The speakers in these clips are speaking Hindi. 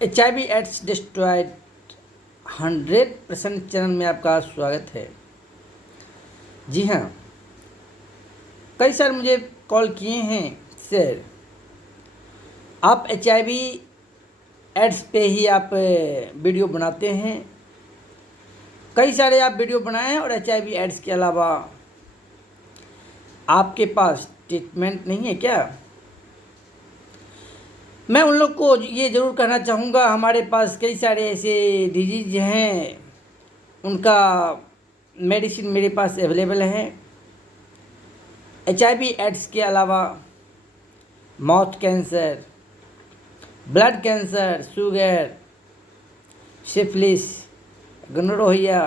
HIV एड्स डिस्ट्रॉयड 100% चैनल में आपका स्वागत है। जी हाँ, कई सारे मुझे कॉल किए हैं, सर आप HIV एड्स पे ही आप वीडियो बनाते हैं। कई सारे आप वीडियो बनाए हैं और HIV एड्स के अलावा आपके पास ट्रीटमेंट नहीं है क्या? मैं उन लोग को ये ज़रूर कहना चाहूँगा, हमारे पास कई सारे ऐसे डिजीज हैं, उनका मेडिसिन मेरे पास अवेलेबल है। HIV एड्स के अलावा mouth cancer, blood cancer, sugar, syphilis, gonorrhoea,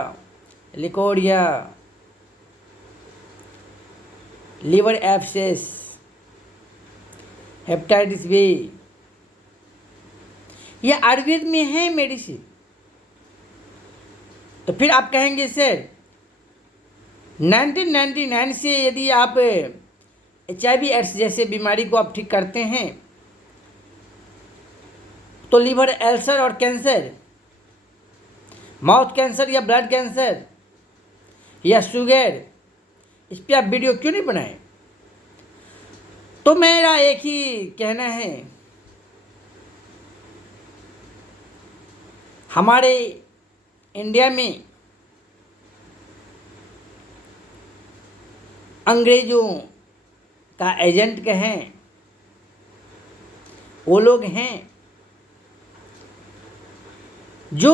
leucorrhoea, liver abscess, hepatitis B, ये आयुर्वेद में है मेडिसिन। तो फिर आप कहेंगे सर 1999 से यदि आप HIV एड्स जैसे बीमारी को आप ठीक करते हैं तो लीवर अल्सर और कैंसर, माउथ कैंसर या ब्लड कैंसर या शुगर, इस पर आप वीडियो क्यों नहीं बनाए? तो मेरा एक ही कहना है, हमारे इंडिया में अंग्रेज़ों का एजेंट कहें, वो लोग हैं जो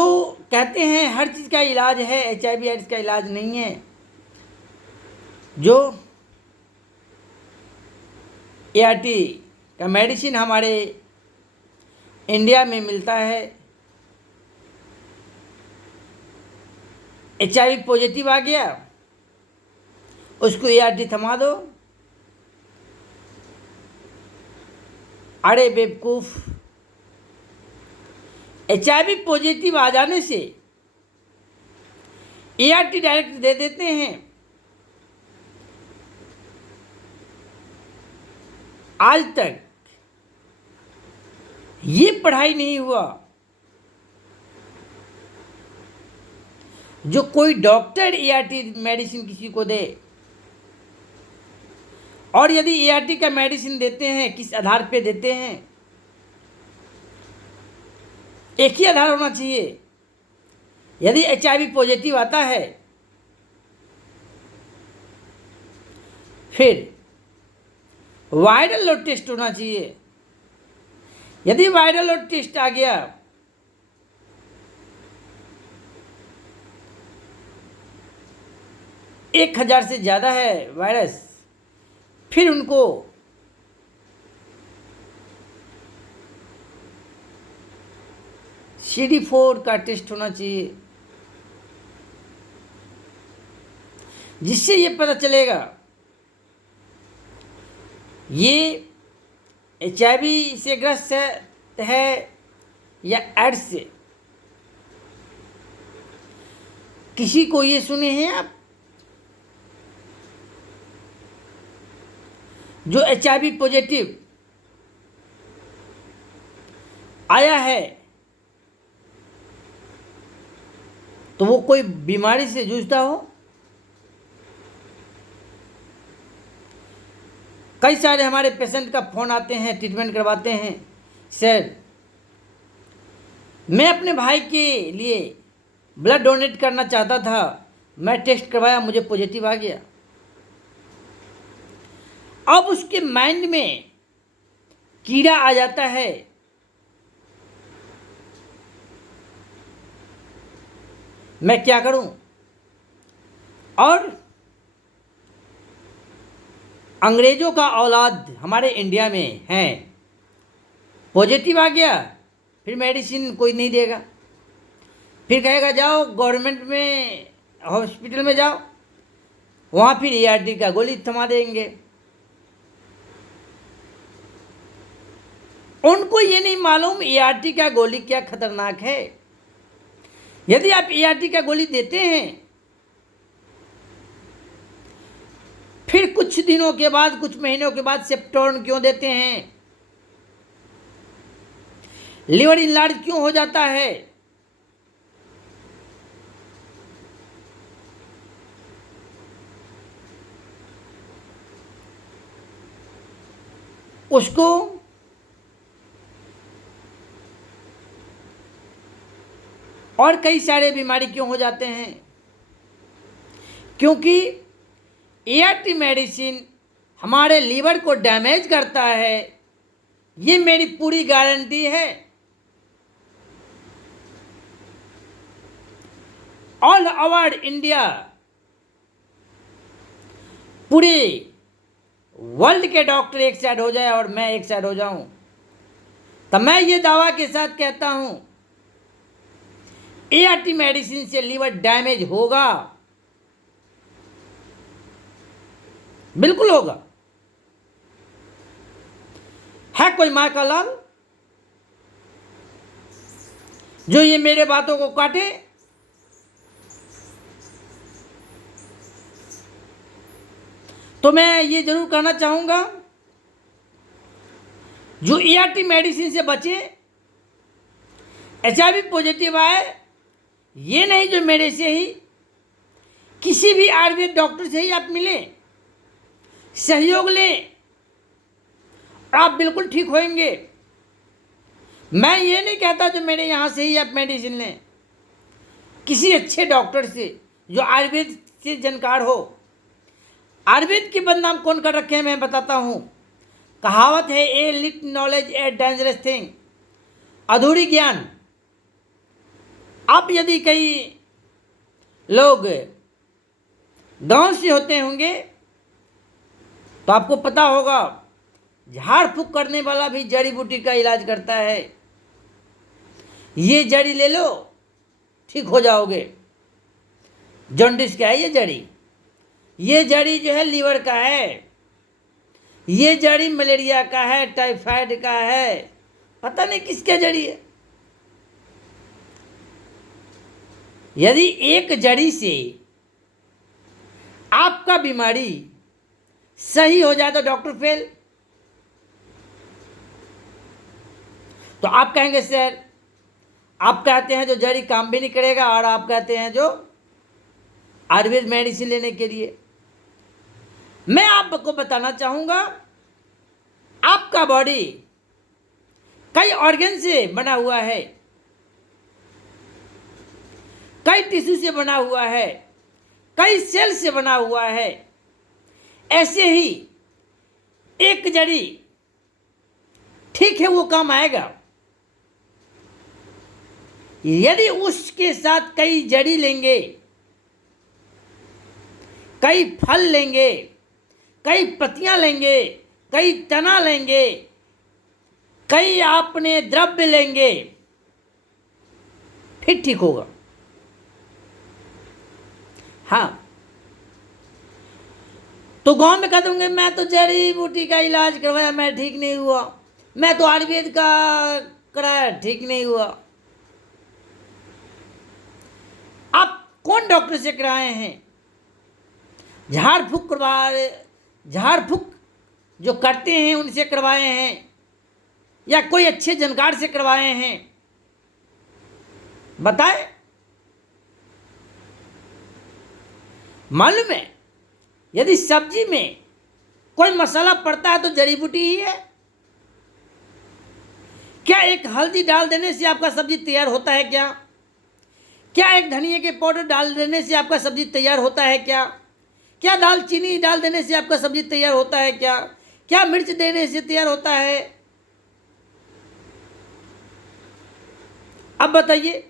कहते हैं हर चीज़ का इलाज है, HIV एड्स का इलाज नहीं है। जो ART का मेडिसिन हमारे इंडिया में मिलता है, HIV पॉजिटिव आ गया, उसको ART थमा दो। अरे बेवकूफ़, HIV पॉजिटिव आ जाने से ART डायरेक्ट दे देते हैं। आज तक ये पढ़ाई नहीं हुआ जो कोई डॉक्टर ART मेडिसिन किसी को दे, और यदि ART का मेडिसिन देते हैं किस आधार पे देते हैं? एक ही आधार होना चाहिए। यदि HIV पॉजिटिव आता है फिर वायरल लोड टेस्ट होना चाहिए। यदि वायरल लोड टेस्ट आ गया एक 1000 से ज़्यादा है वायरस, फिर उनको CD4 का टेस्ट होना चाहिए, जिससे ये पता चलेगा ये HIV से ग्रस्त है या एड्स से। किसी को ये सुने हैं आप जो HIV पॉजिटिव आया है तो वो कोई बीमारी से जूझता हो? कई सारे हमारे पेशेंट का फ़ोन आते हैं, ट्रीटमेंट करवाते हैं, सर मैं अपने भाई के लिए ब्लड डोनेट करना चाहता था, मैं टेस्ट करवाया, मुझे पॉजिटिव आ गया। अब उसके माइंड में कीड़ा आ जाता है, मैं क्या करूं? और अंग्रेज़ों का औलाद हमारे इंडिया में है, पॉजिटिव आ गया, फिर मेडिसिन कोई नहीं देगा, फिर कहेगा जाओ गवर्नमेंट में हॉस्पिटल में जाओ, वहाँ फिर ART का गोली थमा देंगे। उनको ये नहीं मालूम ART का गोली क्या खतरनाक है। यदि आप ART का गोली देते हैं फिर कुछ दिनों के बाद, कुछ महीनों के बाद सेप्टोन क्यों देते हैं? लिवर इनलार्ज क्यों हो जाता है? उसको और कई सारे बीमारी क्यों हो जाते हैं? क्योंकि एआरटी मेडिसिन हमारे लीवर को डैमेज करता है, ये मेरी पूरी गारंटी है। ऑल ओवर इंडिया, पूरे वर्ल्ड के डॉक्टर एक साइड हो जाए और मैं एक साइड हो जाऊं, तो मैं ये दावा के साथ कहता हूं एआरटी मेडिसिन से लीवर डैमेज होगा, बिल्कुल होगा। है कोई मां का लाल जो ये मेरे बातों को काटे? तो मैं ये जरूर कहना चाहूंगा, जो एआरटी मेडिसिन से बचे, एचआईवी पॉजिटिव आए, ये नहीं जो मेरे से ही, किसी भी आयुर्वेद डॉक्टर से ही आप मिलें, सहयोग लें, आप बिल्कुल ठीक होंगे। मैं ये नहीं कहता जो मेरे यहाँ से ही आप मेडिसिन लें, किसी अच्छे डॉक्टर से जो आयुर्वेद से जानकार हो। आयुर्वेद के बदनाम कौन कर रखे हैं मैं बताता हूँ। कहावत है, a little knowledge a dangerous thing, अधूरी ज्ञान। आप यदि कई लोग गांव से होते होंगे तो आपको पता होगा, झाड़ फूक करने वाला भी जड़ी बूटी का इलाज करता है। ये जड़ी ले लो, ठीक हो जाओगे। जॉन्डिस का है ये जड़ी, ये जड़ी जो है लीवर का है, ये जड़ी मलेरिया का है, टाइफाइड का है, पता नहीं किसका जड़ी है। यदि एक जड़ी से आपका बीमारी सही हो जाए तो डॉक्टर फेल। तो आप कहेंगे सर, आप कहते हैं जो जड़ी काम भी नहीं करेगा, और आप कहते हैं जो आयुर्वेद मेडिसिन लेने के लिए। मैं आपको बताना चाहूंगा, आपका बॉडी कई ऑर्गन से बना हुआ है, कई टिश्यू से बना हुआ है, कई सेल से बना हुआ है। ऐसे ही एक जड़ी ठीक है, वो काम आएगा। यदि उसके साथ कई जड़ी लेंगे, कई फल लेंगे, कई पत्तियां लेंगे, कई तना लेंगे, कई आपने द्रव्य लेंगे, फिर ठीक होगा। हाँ, तो गांव में कह दूंगे मैं तो जड़ी बूटी का इलाज करवाया, मैं ठीक नहीं हुआ, मैं तो आयुर्वेद का कराया, ठीक नहीं हुआ। आप कौन डॉक्टर से कराए हैं? झाड़ फूक झाड़ फूक जो करते हैं उनसे करवाए हैं, या कोई अच्छे जानकार से करवाए हैं? बताएं। मालूम है, यदि सब्जी में कोई मसाला पड़ता है तो जड़ी बूटी ही है। क्या एक हल्दी डाल देने से आपका सब्जी तैयार होता है क्या? क्या एक धनिया के पाउडर डाल देने से आपका सब्जी तैयार होता है क्या? क्या दालचीनी डाल देने से आपका सब्जी तैयार होता है क्या? क्या मिर्च देने से तैयार होता है? अब बताइए,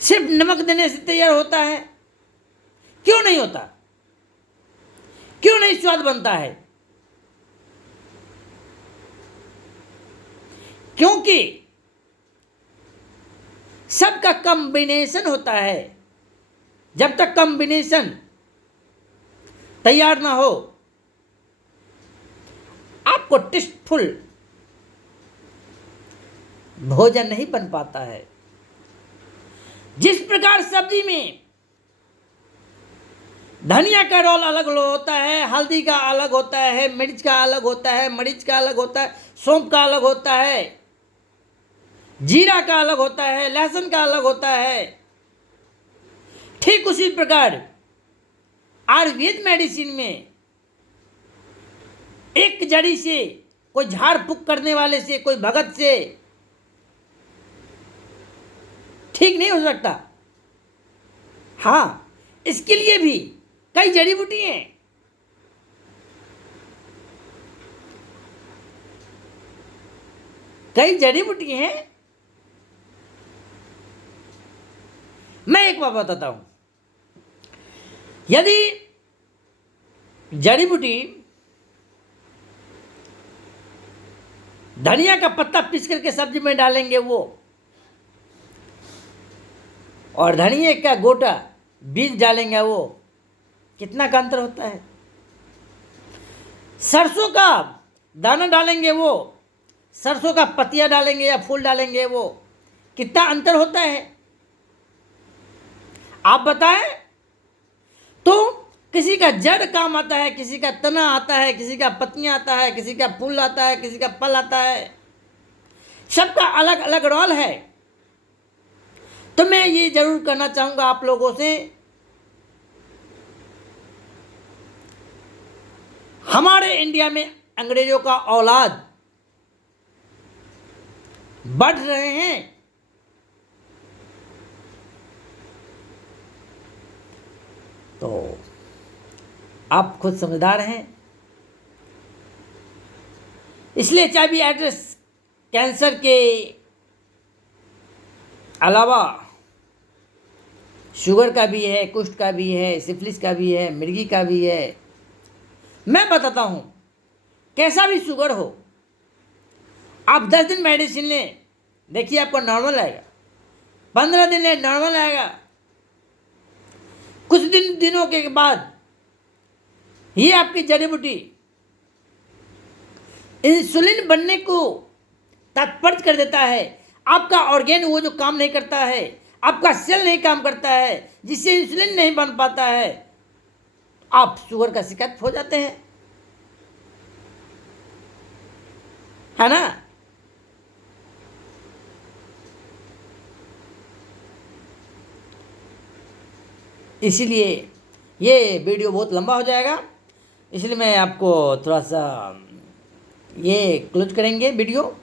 सिर्फ नमक देने से तैयार होता है? क्यों नहीं होता? क्यों नहीं स्वाद बनता है? क्योंकि सबका कॉम्बिनेशन होता है। जब तक कॉम्बिनेशन तैयार ना हो, आपको टेस्टफुल भोजन नहीं बन पाता है। जिस प्रकार सब्जी में धनिया का रोल अलग होता है, हल्दी का अलग होता है, मिर्च का अलग होता है, मरीच का अलग होता है, सौंफ का अलग होता है, जीरा का अलग होता है, लहसुन का अलग होता है। ठीक उसी प्रकार आयुर्वेद मेडिसिन में एक जड़ी से, कोई झाड़ फूक करने वाले से, कोई भगत से ठीक नहीं हो सकता। हाँ, इसके लिए भी कई जड़ी बूटी हैं। कई जड़ी बूटी हैं। मैं एक बात बताता हूं, यदि जड़ी बूटी धनिया का पत्ता पीस करके सब्जी में डालेंगे वो, और धनिया का गोटा बीज डालेंगे वो, कितना का अंतर होता है। सरसों का दाना डालेंगे वो, सरसों का पत्तियां डालेंगे या फूल डालेंगे वो, कितना अंतर होता है आप बताएं। तो किसी का जड़ काम आता है, किसी का तना आता है, किसी का पत्तियां आता है, किसी का फूल आता है, किसी का फल आता है, सबका अलग अलग रोल है। तो मैं ये जरूर कहना चाहूंगा आप लोगों से, हमारे इंडिया में अंग्रेजों का औलाद बढ़ रहे हैं। तो आप खुद समझदार हैं। इसलिए एचआईवी एड्स कैंसर के अलावा शुगर का भी है, कुष्ठ का भी है, सिफिलिस का भी है, मिर्गी का भी है। मैं बताता हूं, कैसा भी शुगर हो, आप 10 दिन मेडिसिन लें, देखिए आपको नॉर्मल आएगा। 15 दिन लें, नॉर्मल आएगा। कुछ दिनों के बाद ये आपकी जड़ी बूटी इंसुलिन बनने को तत्पर कर देता है। आपका ऑर्गेन वो जो काम नहीं करता है, आपका सेल नहीं काम करता है, जिससे इंसुलिन नहीं बन पाता है, आप शुगर का शिकायत हो जाते हैं, है ना। इसीलिए ये वीडियो बहुत लंबा हो जाएगा, इसलिए मैं आपको थोड़ा सा ये क्लोज करेंगे वीडियो।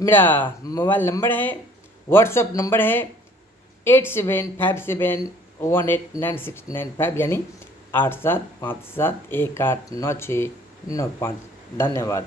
मेरा मोबाइल नंबर है, व्हाट्सएप नंबर है 8757189695, यानी 8757189695। धन्यवाद।